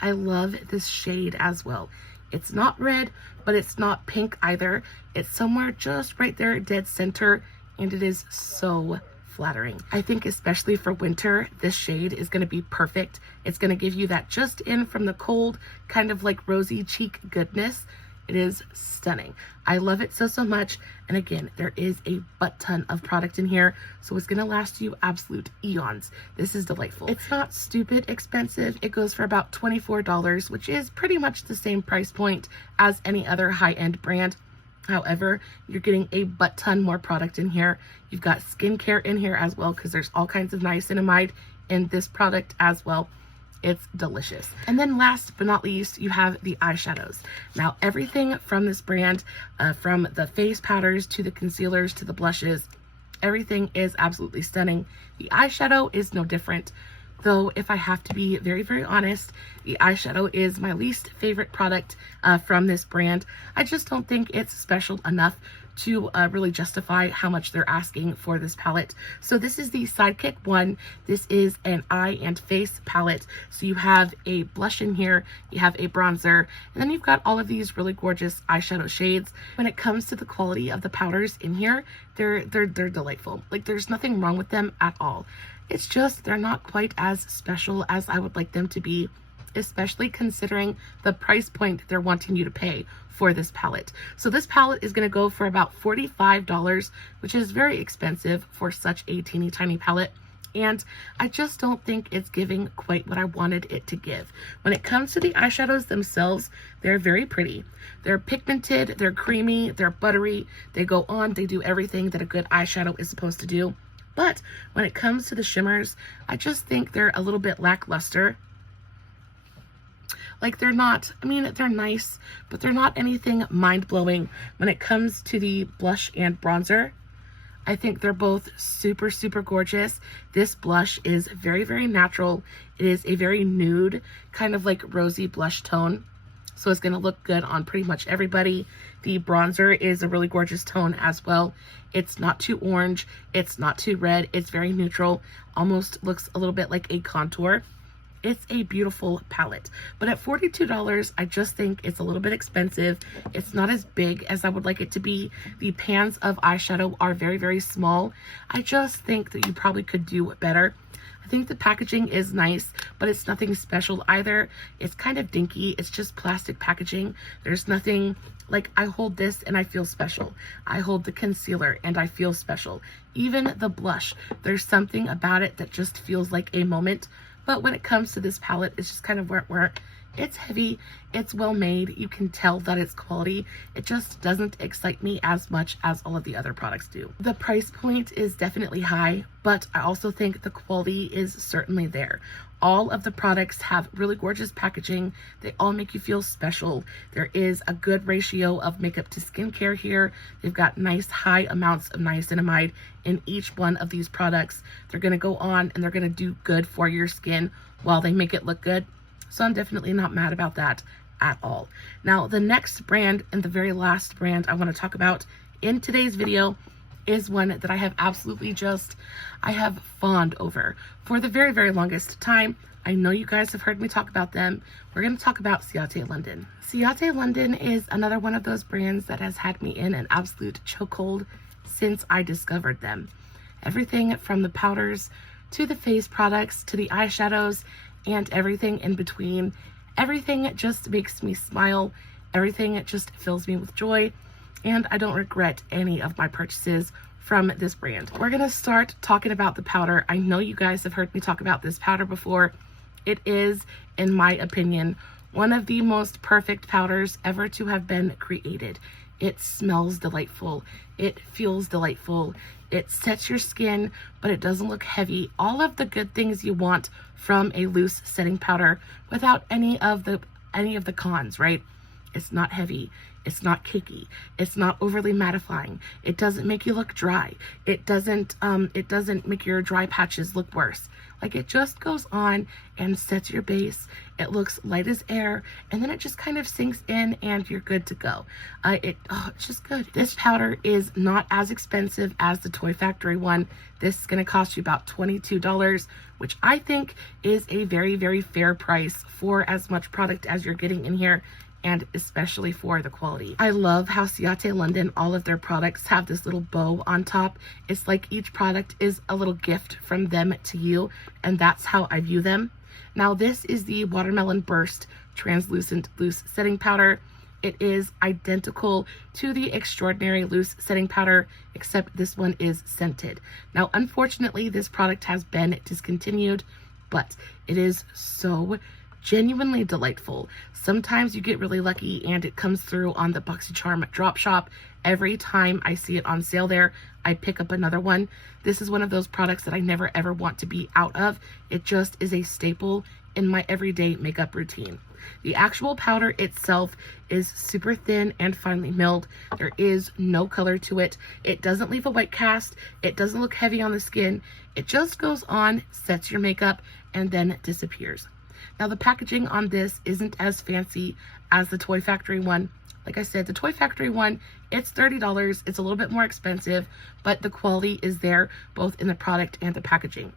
I love this shade as well. It's not red, but it's not pink either. It's somewhere just right there, dead center, and it is so flattering. I think especially for winter, this shade is going to be perfect. It's going to give you that just in from the cold, kind of like rosy cheek goodness. It is stunning. I love it so, so much. And again, there is a butt ton of product in here, so it's going to last you absolute eons. This is delightful. It's not stupid expensive. It goes for about $24, which is pretty much the same price point as any other high-end brand. However, you're getting a butt ton more product in here. You've got skincare in here as well, because there's all kinds of niacinamide in this product as well. It's delicious. And then last but not least, you have the eyeshadows. Now, everything from this brand, from the face powders to the concealers to the blushes, everything is absolutely stunning. The eyeshadow is no different. Though, if I have to be very, very honest, the eyeshadow is my least favorite product from this brand. I just don't think it's special enough to really justify how much they're asking for this palette. So this is the Sidekick one. This is an eye and face palette. So you have a blush in here, you have a bronzer, and then you've got all of these really gorgeous eyeshadow shades. When it comes to the quality of the powders in here, they're delightful. Like, there's nothing wrong with them at all. It's just they're not quite as special as I would like them to be, especially considering the price point they're wanting you to pay for this palette. So this palette is going to go for about $45, which is very expensive for such a teeny tiny palette. And I just don't think it's giving quite what I wanted it to give. When it comes to the eyeshadows themselves, they're very pretty. They're pigmented, they're creamy, they're buttery, they go on, they do everything that a good eyeshadow is supposed to do. But when it comes to the shimmers, I just think they're a little bit lackluster. Like, they're not, I mean, they're nice, but they're not anything mind-blowing. When it comes to the blush and bronzer, I think they're both super, super gorgeous. This blush is very, very natural. It is a very nude, kind of like rosy blush tone. So it's going to look good on pretty much everybody. The bronzer is a really gorgeous tone as well. It's not too orange. It's not too red. It's very neutral. Almost looks a little bit like a contour. It's a beautiful palette, but at $42, I just think it's a little bit expensive. It's not as big as I would like it to be. The pans of eyeshadow are very, very small. I just think that you probably could do better. I think the packaging is nice, but it's nothing special either. It's kind of dinky. It's just plastic packaging. There's nothing like, I hold this and I feel special. I hold the concealer and I feel special. Even the blush, there's something about it that just feels like a moment. But when it comes to this palette, it's just kind of where it's heavy, it's well made, you can tell that it's quality. It just doesn't excite me as much as all of the other products do. The price point is definitely high, but I also think the quality is certainly there. All of the products have really gorgeous packaging. They all make you feel special. There is a good ratio of makeup to skincare here. They've got nice high amounts of niacinamide in each one of these products. They're going to go on and they're going to do good for your skin while they make it look good. So I'm definitely not mad about that at all. Now, the next brand and the very last brand I want to talk about in today's video is one that I have absolutely I have fawned over for the very, very longest time. I know you guys have heard me talk about them. We're going to talk about Ciate London. Ciate London is another one of those brands that has had me in an absolute chokehold since I discovered them. Everything from the powders to the face products to the eyeshadows and everything in between. Everything just makes me smile. Everything just fills me with joy. And I don't regret any of my purchases from this brand. We're gonna start talking about the powder. I know you guys have heard me talk about this powder before. It is, in my opinion, one of the most perfect powders ever to have been created. It smells delightful. It feels delightful. It sets your skin, but it doesn't look heavy. All of the good things you want from a loose setting powder without any of the cons, right? It's not heavy. It's not cakey. It's not overly mattifying. It doesn't make you look dry. It doesn't make your dry patches look worse. Like, it just goes on and sets your base. It looks light as air, and then it just kind of sinks in and you're good to go. It's just good. This powder is not as expensive as the Toy Factory one. This is going to cost you about $22, which I think is a very, very fair price for as much product as you're getting in here, and especially for the quality. I love how Ciate London, all of their products have this little bow on top. It's like each product is a little gift from them to you, and that's how I view them. Now, this is the Watermelon Burst Translucent Loose Setting Powder. It is identical to the Extraordinary Loose Setting Powder, except this one is scented. Now, unfortunately, this product has been discontinued, but it is so genuinely delightful. Sometimes you get really lucky and it comes through on the BoxyCharm drop shop. Every time I see it on sale there, I pick up another one. This is one of those products that I never ever want to be out of. It just is a staple in my everyday makeup routine. The actual powder itself is super thin and finely milled. There is no color to it. It doesn't leave a white cast. It doesn't look heavy on the skin. It just goes on, sets your makeup, and then disappears. Now, the packaging on this isn't as fancy as the Toy Factory one. Like I said, the Toy Factory one, it's $30. It's a little bit more expensive, but the quality is there, both in the product and the packaging.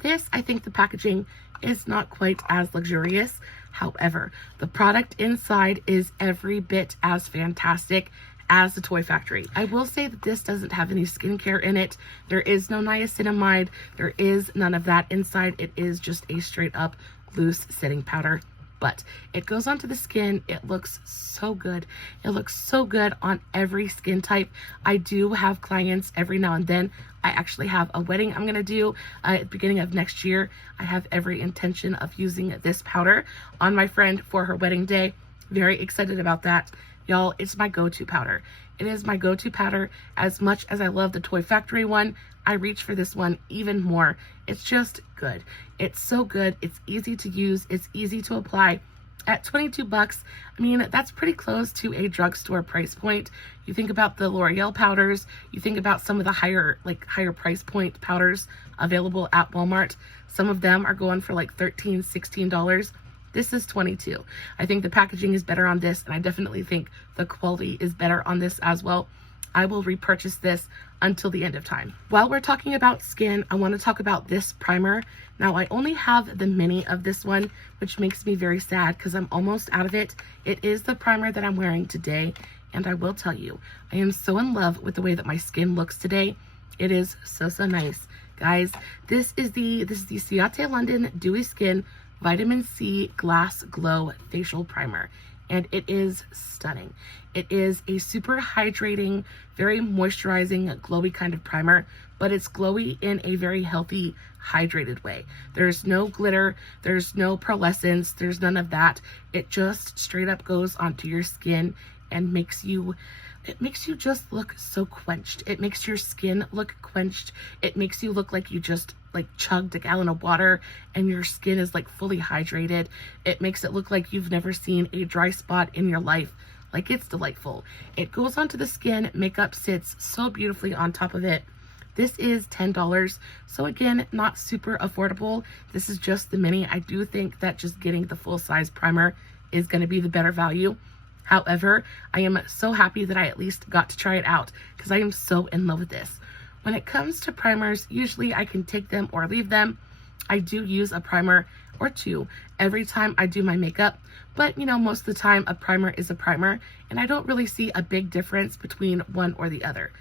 This, I think the packaging is not quite as luxurious. However, the product inside is every bit as fantastic as the Toy Factory. I will say that this doesn't have any skincare in it. There is no niacinamide. There is none of that inside. It is just a straight up loose setting powder, but it goes onto the skin. It looks so good. It looks so good on every skin type. I do have clients every now and then. I actually have a wedding I'm going to do at the beginning of next year. I have every intention of using this powder on my friend for her wedding day. Very excited about that. Y'all, it's my go-to powder. It is my go-to powder. As much as I love the Toy Factory one, I reach for this one even more. It's just good. It's so good. It's easy to use. It's easy to apply. At 22 bucks, I mean, that's pretty close to a drugstore price point. You think about the L'Oreal powders, you think about some of the higher price point powders available at Walmart. Some of them are going for like $13, $16. This is 22. I think the packaging is better on this, and I definitely think the quality is better on this as well. I will repurchase this until the end of time. While we're talking about skin, I want to talk about this primer. Now, I only have the mini of this one, which makes me very sad because I'm almost out of it. It is the primer that I'm wearing today, and I will tell you, I am so in love with the way that my skin looks today. It is so nice. Guys, this is the Ciate London Dewy Skin Vitamin C Glass Glow Facial Primer, and it is stunning. It is a super hydrating, very moisturizing, glowy kind of primer, but it's glowy in a very healthy, hydrated way. There's no glitter, there's no pearlescence, there's none of that. It just straight up goes onto your skin and makes you just look so quenched. It makes your skin look quenched. It makes you look like you just like chugged a gallon of water and your skin is like fully hydrated. It makes it look like you've never seen a dry spot in your life. Like, it's delightful. It goes onto the skin. Makeup sits so beautifully on top of it. This is $10. So again, not super affordable. This is just the mini. I do think that just getting the full size primer is going to be the better value. However, I am so happy that I at least got to try it out because I am so in love with this. When it comes to primers, usually I can take them or leave them. I do use a primer or two every time I do my makeup, but you know, most of the time a primer is a primer, and I don't really see a big difference between one or the other.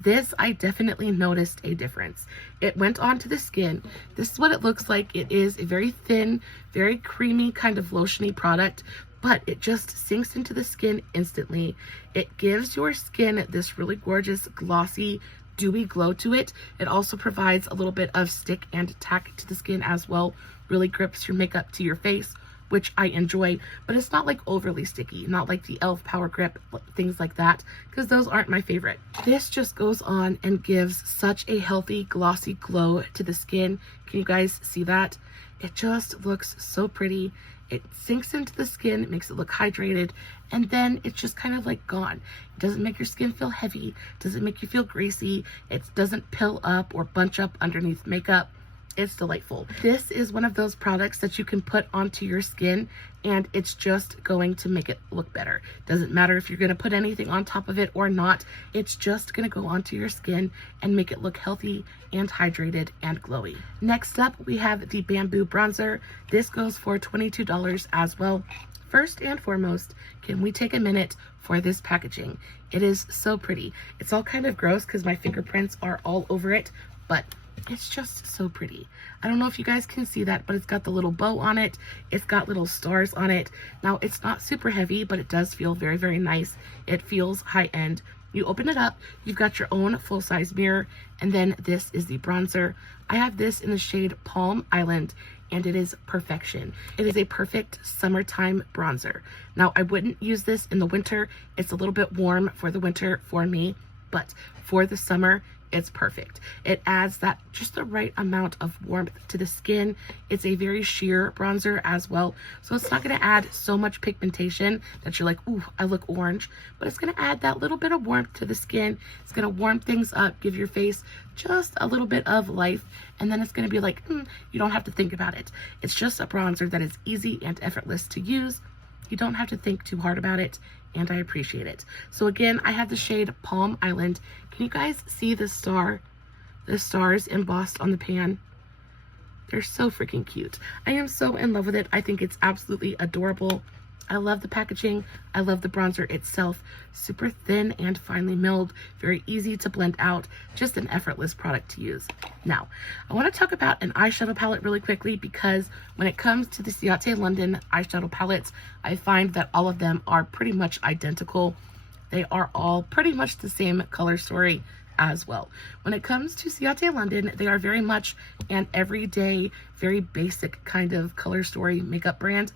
This, I definitely noticed a difference. It went onto the skin. This is what it looks like. It is a very thin, very creamy kind of lotiony product, but it just sinks into the skin instantly. It gives your skin this really gorgeous, glossy, dewy glow to it. It also provides a little bit of stick and tack to the skin as well. Really grips your makeup to your face, which I enjoy, but it's not like overly sticky, not like the e.l.f. Power Grip, things like that, because those aren't my favorite. This just goes on and gives such a healthy, glossy glow to the skin. Can you guys see that? It just looks so pretty. It sinks into the skin, it makes it look hydrated, and then it's just kind of like gone. It doesn't make your skin feel heavy, doesn't make you feel greasy, it doesn't pill up or bunch up underneath makeup. It's delightful. This is one of those products that you can put onto your skin and it's just going to make it look better. Doesn't matter if you're going to put anything on top of it or not. It's just going to go onto your skin and make it look healthy and hydrated and glowy. Next up, we have the Bamboo Bronzer. This goes for $22 as well. First and foremost, can we take a minute for this packaging? It is so pretty. It's all kind of gross because my fingerprints are all over it, but it's just so pretty. I don't know if you guys can see that, but it's got the little bow on it. It's got little stars on it. Now, it's not super heavy, but it does feel very, very nice. It feels high-end. You open it up, you've got your own full-size mirror, and then this is the bronzer. I have this in the shade Palm Island, and it is perfection. It is a perfect summertime bronzer. Now, I wouldn't use this in the winter. It's a little bit warm for the winter for me, but for the summer, it's perfect. It adds that just the right amount of warmth to the skin. It's a very sheer bronzer as well, so it's not going to add so much pigmentation that you're like, ooh, I look orange, but it's going to add that little bit of warmth to the skin. It's going to warm things up, give your face just a little bit of life, and then it's going to be like, you don't have to think about it. It's just a bronzer that is easy and effortless to use. You don't have to think too hard about it, and I appreciate it. So again, I have the shade Palm Island. Can you guys see the star? The stars embossed on the pan. They're so freaking cute. I am so in love with it. I think it's absolutely adorable. I love the packaging. I love the bronzer itself. Super thin and finely milled. Very easy to blend out. Just an effortless product to use. Now, I want to talk about an eyeshadow palette really quickly because when it comes to the Ciate London eyeshadow palettes, I find that all of them are pretty much identical. They are all pretty much the same color story as well. When it comes to Ciate London, they are very much an everyday, very basic kind of color story makeup brand.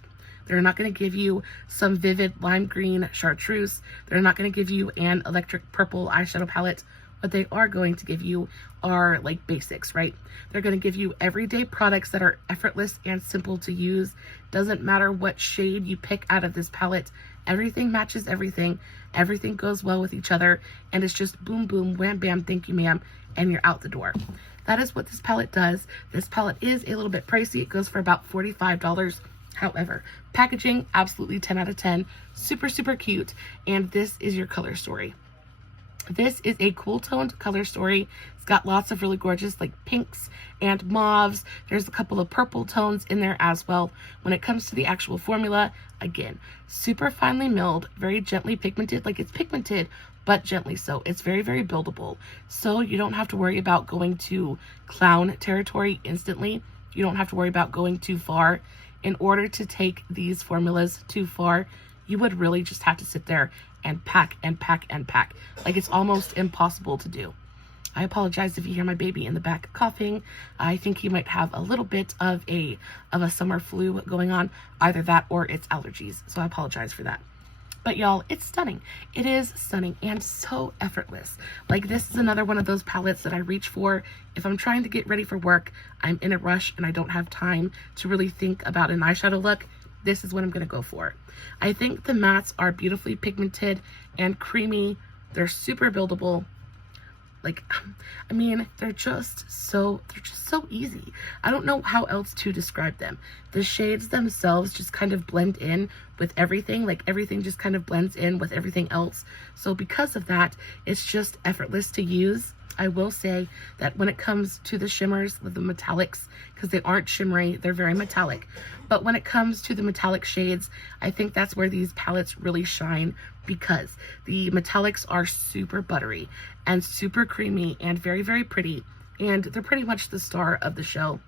They're not going to give you some vivid lime green chartreuse. They're not going to give you an electric purple eyeshadow palette. What they are going to give you are like basics, right? They're going to give you everyday products that are effortless and simple to use. Doesn't matter what shade you pick out of this palette. Everything matches everything. Everything goes well with each other. And it's just boom, boom, wham, bam, thank you, ma'am. And you're out the door. That is what this palette does. This palette is a little bit pricey. It goes for about $45. However, packaging, absolutely 10 out of 10. Super, super cute. And this is your color story. This is a cool toned color story. It's got lots of really gorgeous like pinks and mauves. There's a couple of purple tones in there as well. When it comes to the actual formula, again, super finely milled, very gently pigmented. Like it's pigmented, but gently so. It's very, very buildable. So you don't have to worry about going to clown territory instantly. You don't have to worry about going too far. In order to take these formulas too far, you would really just have to sit there and pack and pack and pack. Like it's almost impossible to do. I apologize if you hear my baby in the back coughing. I think he might have a little bit of a summer flu going on, either that or it's allergies. So I apologize for that. But y'all, it's stunning. It is stunning and so effortless. Like this is another one of those palettes that I reach for if I'm trying to get ready for work, I'm in a rush and I don't have time to really think about an eyeshadow look. This is what I'm going to go for. I think the mattes are beautifully pigmented and creamy. They're super buildable. Like, I mean, they're just so easy. I don't know how else to describe them. The shades themselves just kind of blend in with everything. Like everything just kind of blends in with everything else. So because of that, it's just effortless to use. I will say that when it comes to the shimmers, the metallics, because they aren't shimmery, they're very metallic. But when it comes to the metallic shades, I think that's where these palettes really shine, because the metallics are super buttery and super creamy and very, very pretty. And they're pretty much the star of the show.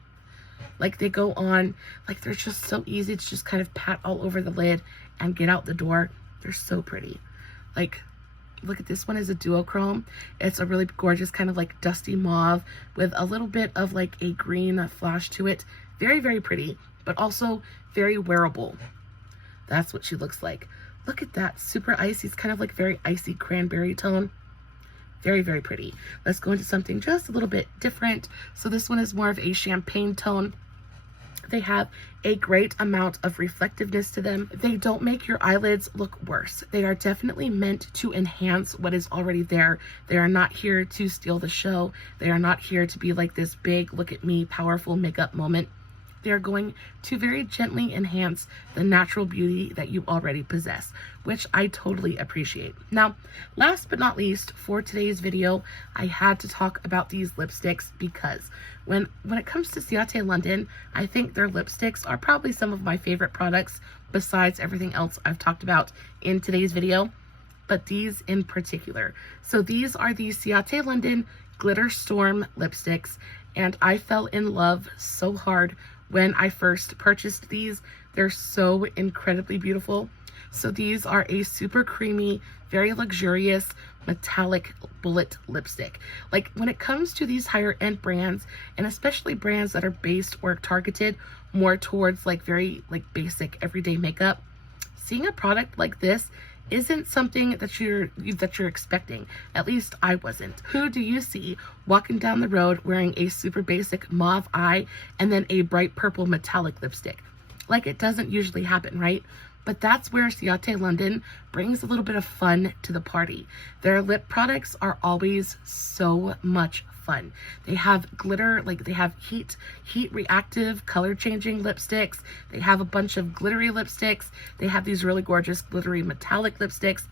Like they go on, like they're just so easy to just kind of pat all over the lid and get out the door. They're so pretty. Like, look at this one is a duochrome. It's a really gorgeous kind of like dusty mauve with a little bit of like a green flash to it. Very, very pretty, but also very wearable. That's what she looks like. Look at that, super icy. It's kind of like very icy cranberry tone. Very, very pretty. Let's go into something just a little bit different. So this one is more of a champagne tone. They have a great amount of reflectiveness to them. They don't make your eyelids look worse. They are definitely meant to enhance what is already there. They are not here to steal the show. They are not here to be like this big, look at me, powerful makeup moment. They are going to very gently enhance the natural beauty that you already possess, which I totally appreciate. Now, last but not least, for today's video, I had to talk about these lipsticks because when it comes to Ciate London, I think their lipsticks are probably some of my favorite products besides everything else I've talked about in today's video, but these in particular. So these are the Ciate London Glitter Storm lipsticks, and I fell in love so hard when I first purchased these. They're so incredibly beautiful. So these are a super creamy, very luxurious, metallic bullet lipstick. Like when it comes to these higher end brands, and especially brands that are based or targeted more towards like very like basic everyday makeup, seeing a product like this isn't something that you're expecting. At least I wasn't. Who do you see walking down the road wearing a super basic mauve eye and then a bright purple metallic lipstick? Like, it doesn't usually happen, right? But that's where Ciate London brings a little bit of fun to the party. Their lip products are always so much fun. They have glitter, like they have heat reactive color changing lipsticks. They have a bunch of glittery lipsticks. They have these really gorgeous glittery metallic lipsticks.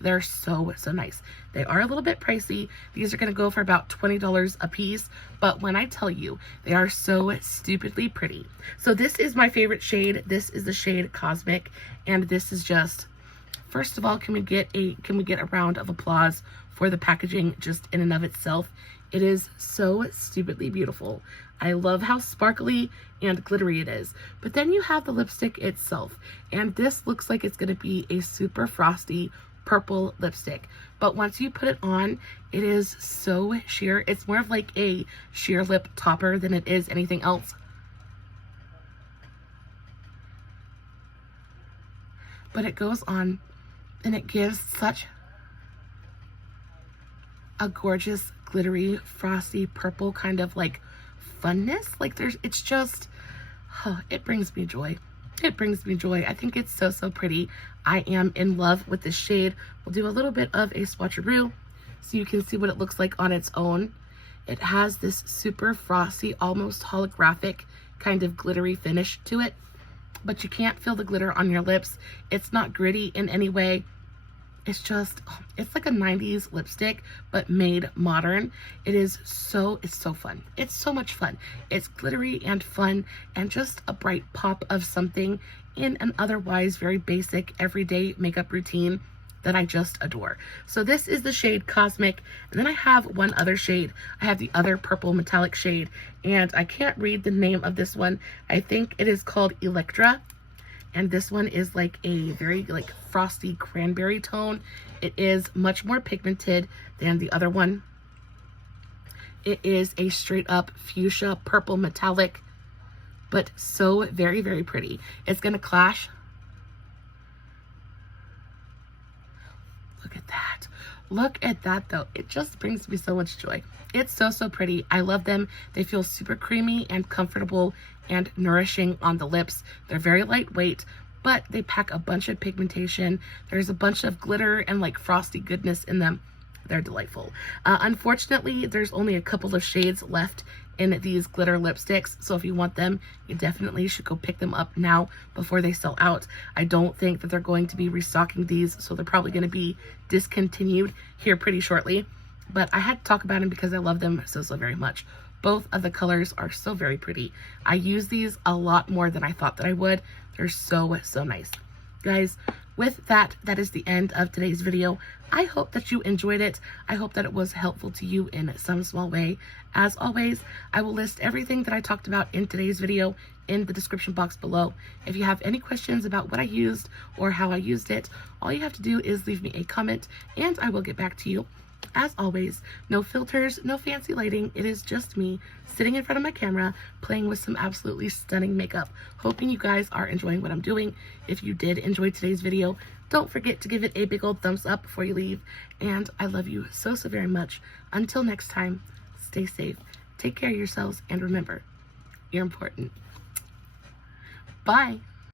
They're so nice. They are a little bit pricey. These are going to go for about $20 a piece, but when I tell you, they are so stupidly pretty. So this is my favorite shade. This is the shade Cosmic, and this is just, first of all, can we get a round of applause for the packaging just in and of itself? It is so stupidly beautiful. I love how sparkly and glittery it is. But then you have the lipstick itself, and this looks like it's going to be a super frosty purple lipstick. But once you put it on, it is so sheer. It's more of like a sheer lip topper than it is anything else. But it goes on and it gives such a gorgeous, glittery, frosty, purple kind of like funness. Like it's just, oh, it brings me joy. It brings me joy. I think it's so, so pretty. I am in love with this shade. We'll do a little bit of a swatcheroo so you can see what it looks like on its own. It has this super frosty, almost holographic kind of glittery finish to it, but you can't feel the glitter on your lips. It's not gritty in any way. It's just, it's like a 90s lipstick, but made modern. It's so fun. It's so much fun. It's glittery and fun and just a bright pop of something in an otherwise very basic everyday makeup routine that I just adore. So this is the shade Cosmic, and then I have one other shade. I have the other purple metallic shade, and I can't read the name of this one. I think it is called Electra, and this one is like a very like frosty cranberry tone. It is much more pigmented than the other one. It is a straight up fuchsia purple metallic, but so very, very pretty. It's gonna clash. Look at that. Look at that though. It just brings me so much joy. It's so, so pretty. I love them. They feel super creamy and comfortable and nourishing on the lips. They're very lightweight, but they pack a bunch of pigmentation. There's a bunch of glitter and like frosty goodness in them. They're delightful. Unfortunately, there's only a couple of shades left in these glitter lipsticks, so if you want them, you definitely should go pick them up now before they sell out. I don't think that they're going to be restocking these, so they're probably going to be discontinued here pretty shortly, but I had to talk about them because I love them so, so very much. Both of the colors are so very pretty. I use these a lot more than I thought that I would. They're so, so nice. Guys, with that, that is the end of today's video. I hope that you enjoyed it. I hope that it was helpful to you in some small way. As always, I will list everything that I talked about in today's video in the description box below. If you have any questions about what I used or how I used it, all you have to do is leave me a comment and I will get back to you. As always, no filters, no fancy lighting. It is just me sitting in front of my camera playing with some absolutely stunning makeup. Hoping you guys are enjoying what I'm doing. If you did enjoy today's video, don't forget to give it a big old thumbs up before you leave. And I love you so, so very much. Until next time, stay safe, take care of yourselves, and remember, you're important. Bye.